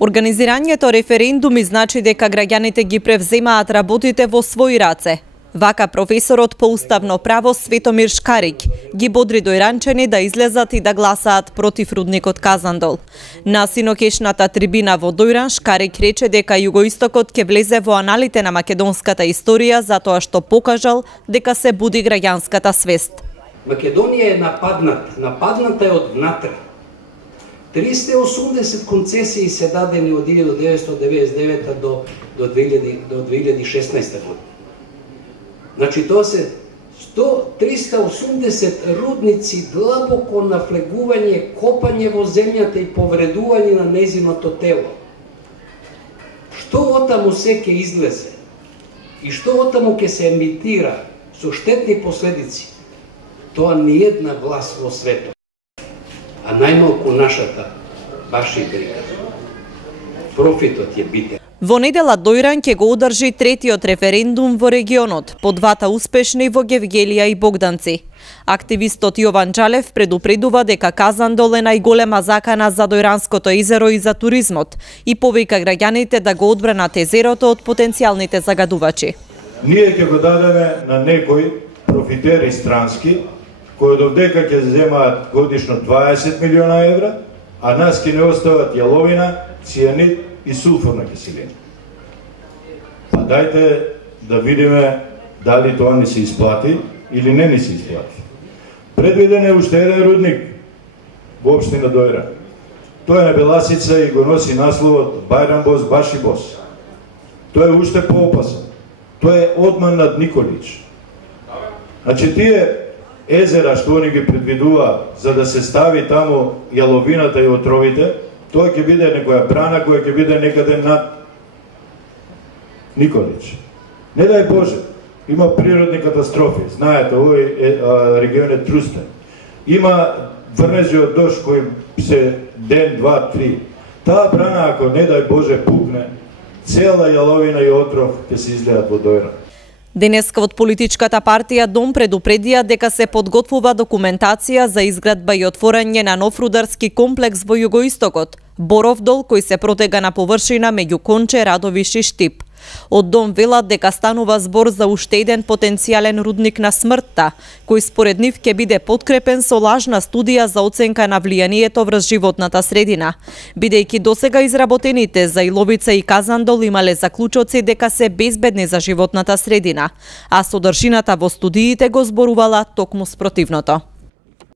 Организирањето референдуми значи дека граѓаните ги превземаат работите во своји раце. Вака професорот по уставно право Светомир Шкарик ги бодри дојранчани да излезат и да гласаат против рудникот Казандол. На синокешната трибина во Дојран Шкарик рече дека југоистокот ќе влезе во аналите на македонската историја затоа што покажал дека се буди граѓанската свест. Македонија е нападната е од внатре. 380 концесии се дадени од 1999 до 2016 година. Значи тоа се 380 рудници, длабоко нафлегување, копање во земјата и повредување на незиното тело. Што отаму се ќе излезе и што отаму ќе се емитира со штетни последици, тоа не една власт во светот, а најмалку нашата баш и брига. Профитот е битен. Во недела Дојран ќе го одржи третиот референдум во регионот, по двата успешни во Гевгелија и Богданци. Активистот Јован Джалев предупредува дека Казандол е најголема закана за Дојранското езеро и за туризмот и повика граѓаните да го одбранат езерото од потенцијалните загадувачи. Ние ќе го дадеме на некои профитери странски, кои довдека ќе земаат годишно 20 милиона евра, а нас ќе не остават јаловина, цијанид и сулфурна киселина. Па дајте да видиме дали тоа ни се исплати или не ни се исплати. Предвиден е уште еден рудник во општина Дојран. Тој е на Беласица и го носи насловот Бајрамбос Башибос. Тој е уште поопасен. Тој е одман над Николич. Значи тие езера што они ги предвидува за да се стави таму јаловината и отровите, тоа ќе биде некоја брана која ќе биде некаде над Николич. Не дај Боже, има природни катастрофи. Знаете, овој регион е трустен. Има врнежи од дожд кој се ден, два, три. Таа брана, ако не дај Боже пукне, цела јаловина и отров ќе се излеат во Дојран. Денеска од политичката партија Дом предупредија дека се подготвува документација за изградба и отворање на нов рударски комплекс во југоистокот, Боров дол, кој се протега на површина меѓу Конче, Радовиш и Штип. Од Дом велат дека станува збор за уште еден потенцијален рудник на смртта, кој според нив ќе биде подкрепен со лажна студија за оценка на влијанието врз животната средина, бидејќи досега изработените за Иловица и Казандол имале заклучоци дека се безбедни за животната средина, а содржината во студиите го зборувала токму спротивното.